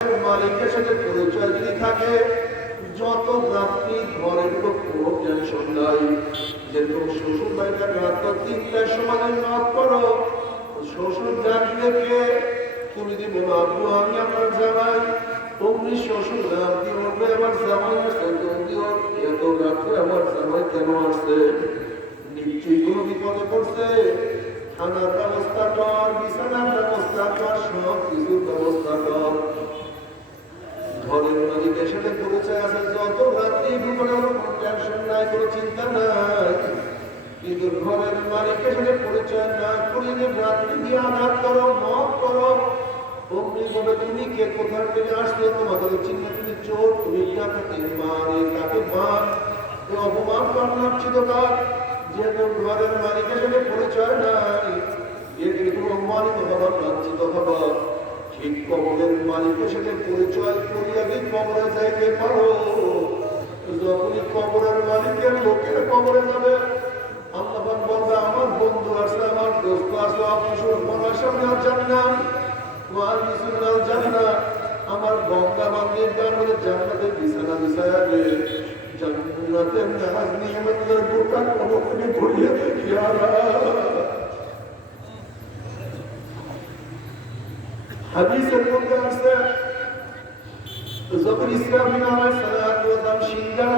মালিকের সাথে পরিচয় যদি থাকে, যত রাত্রি ঘরের কোনো টেনশন নাই যেরকম শ্বশুর বাড়িটা রাত তিনটার সময় নক করো শ্বশুর জানবে কে তুমি দিব আব্বু আমি আমার জামাই অমনি শ্বশুর রাত দিয়ে উঠবে, আমার জামাই আসছে তুমি এত রাত্রে আমার জামাই কেন আসছে? নিশ্চয়ই কোনো বিপদে পড়ছে। খানার ব্যবস্থা কর বিছানার ব্যবস্থা কর সব কিছুর ব্যবস্থা কর চিন্তা নাই। কিন্তু ঘরের মালিকের সাথে পরিচয় না করে যে রাত্রি দিয়ে আঘাত করো মত করো। ভাবে তুমি কে থেকে তোমাদের তুমি চোর, তুমি মারে কাকে মার। অপমান ঘরের মালিকের সাথে পরিচয় নাই অপমানিত হবার লাঞ্ছিত হবার ঠিক কবরের মালিকের সাথে পরিচয় করিয়া কি কবরে যাইতে পারো। যখনই কবরের মালিকের লোকের কবরে যাবে, আল্লাহ বলবে, আমার বন্ধু আসলে আমার দোস্ত আসলে অফিসুর মনার সামনে আর যান না। ওয়াল বিসুল্লাহ যান না আমার গঙ্গা তার মধ্যে জান্নাতের বিছানা বিছায়াবে জান্নাতের নাজ নিয়ামতের দোকান কবরে ঘুরিয়ে দেখিয়া হাদিসের মধ্যে আছে যখন ইসলামী ওয়াস সালাম সিংহার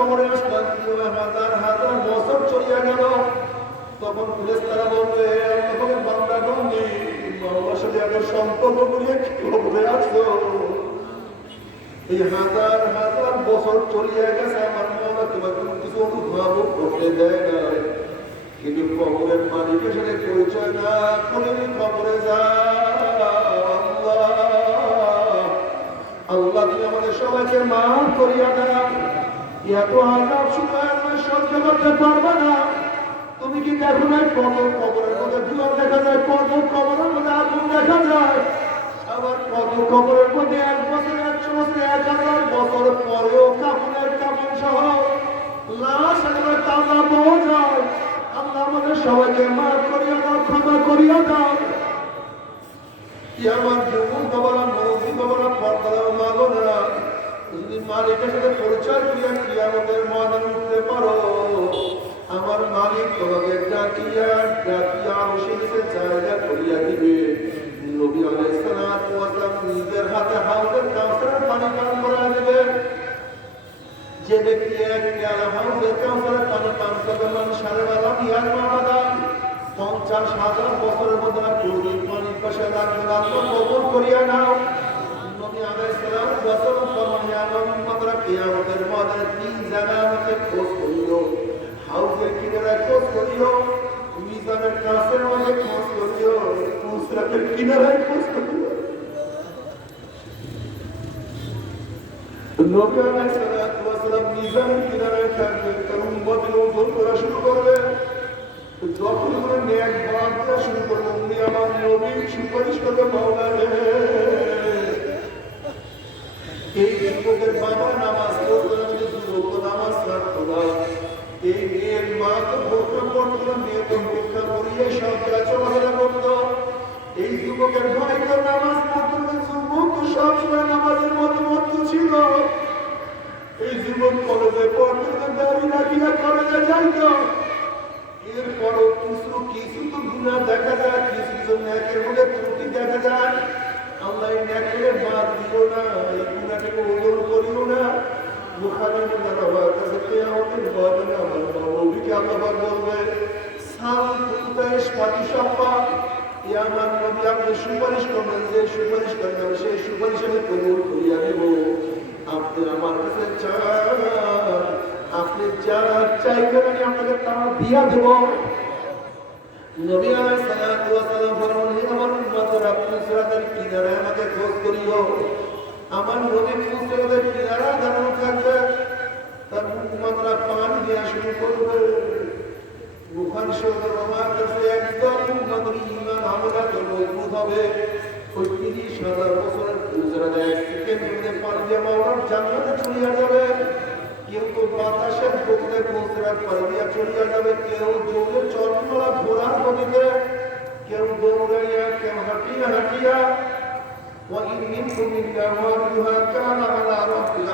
আমি কবরে আসলাম কীভাবে হাজার হাজার বছর চলিয়া গেল। তখন পুলিশ তারা বলবে তখন বাংলা বন্দি বাংলার সাথে সম্পর্ক করিয়ে কি কবরে আসছো? এই হাজার হাজার বছর চলিয়া গেছে, আমার মনে তোমার কোনো কিছু অনুভব করতে দেয় না। কিন্তু কবরের মালিকের সাথে পরিচয় না করে কবরে যা। আল্লাহ তুমি আমাদের সবাইকে মাফ করিয়া দাও। এত সময় আমরা সহ্য করতে পারব না। তুমি কি দেখো না কত কবরের মধ্যে? দুয়ার দেখা যায় কত কবরের মধ্যে আগুন দেখা যায়। আবার কবরের মধ্যে এক বছর পরেও কাপড়ের কাপড় সহ লাশ একেবারে তাজা পাওয়া যায়। আল্লাহ আমাদের সবাইকে মাফ করিয়া দাও, ক্ষমা করিয়া দাও। আমার যুবক বাবারা মালিকের সাথে পরিচয় করিয়া কি আমাদের ময়দান উঠতে পারো। আমার মালিক তোমাকে ডাকিয়া ডাকিয়া নিচে জায়গা করিয়া দিবে। নবী আলাইহিস পঞ্চাশ হাজার বছরের মধ্যে কবুল করিয়া নাও নবী আলাইহিস সালাম ওয়াসাল আমার উম্মতরা কিয়ামতের ময়দানে তিন জায়গায় আমাকে খোঁজ করিও। হাউজের কিনারায় খোঁজ করিও। মিজানের কাছের মাঝে খোঁজ করিও। মুসরাতের কিনারায় খোঁজ করিও। নবী আলাইহিস সালাতু ওয়াসালাম মিজানের কিনারায় থাকবেন তার উম্মতের ওজন করা শুরু করবেন যখন করে নেক বাদ শুরু করল উনি আমার নবী সুপারিশ করবে মাওলা রে এই যুবকের বাবা নামাজ পড়তো না যুবক নামাজ ছাড়তো না এই মেয়ের মা তো বোরখা পড়তো মেয়ে তো বোরখা পরিয়ে সব চলাফেরা করতো। এই যুবকের ভাই তো নামাজ পড়তো না যুবক তো সবসময় নামাজের মতো মতো ছিল। এই যুবক কলেজে পড়তো না রাখিয়া কলেজে যাইতো। এরপরও কিছু কিছু তো গুণা দেখা যায়, কিছু কিছু ন্যাকের মধ্যে ত্রুটি দেখা যায়। আল্লাহ ন্যাকের বাদ দিও না এই গুণাটাকে ওজন করিও না মুখানের মধ্যে আমার কাছে কেয়ামতের ভয় না আমার নবীকে আল্লাহ বলবে সাল কুতাইশ পাটিসাপ্পা এ আমার নবী আপনি সুপারিশ করবেন, যে সুপারিশ করবেন সেই সুপারিশ আমি কবুল করিয়া দেব আপনি আমার কাছে চান, আপনি যারা চাইবেন আমি আপনাকে তারা দিয়া দেব। নবী আলাইহিস সালাতু ওয়াস সালাম ফরমান হে আমার উম্মতরা, আপনি সিরাতের কিনারে আমাকে খোঁজ করিও। আমার নবী মুসলিমদের কিনারা দাঁড়ানো থাকবে তার মুখমানরা পানি দেওয়া শুরু করবে মুখান শরীরের রোমান কাছে একদম মুখমানের ইমান আমরা তো মজবুত হবে ওই তিরিশ হাজার বছরের গুজরাট এক সেকেন্ড মধ্যে পানি দিয়ে মাওলার জান্নাতে চলিয়া যাবে কেউ তো বাতাসের গতিতে গুজরাট পানি দিয়া চলিয়া যাবে কেউ জোরে চরমলা ঘোড়ার গতিতে কেউ দৌড়াইয়া কেউ হাঁটিয়া হাঁটিয়া وإن منكم إلا واردها كان على ربك